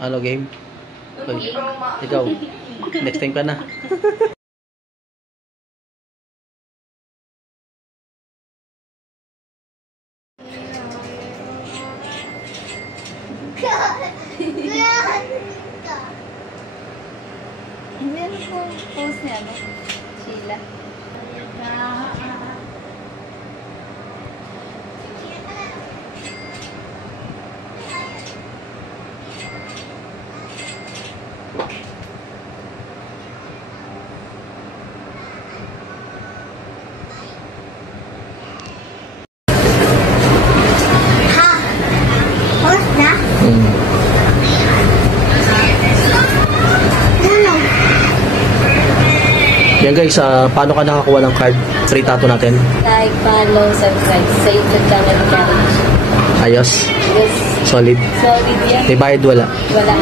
Ano game? Okay. Ikaw. Next time ka na. Hindi ano po post niya, no? Sheila. Post na? Yan guys, paano ka nakakuha ng card? Free tattoo natin. Like, follow, subscribe, save the channel challenge. Ayos. Yes. Solid. Solid yan. May bayad wala. Wala.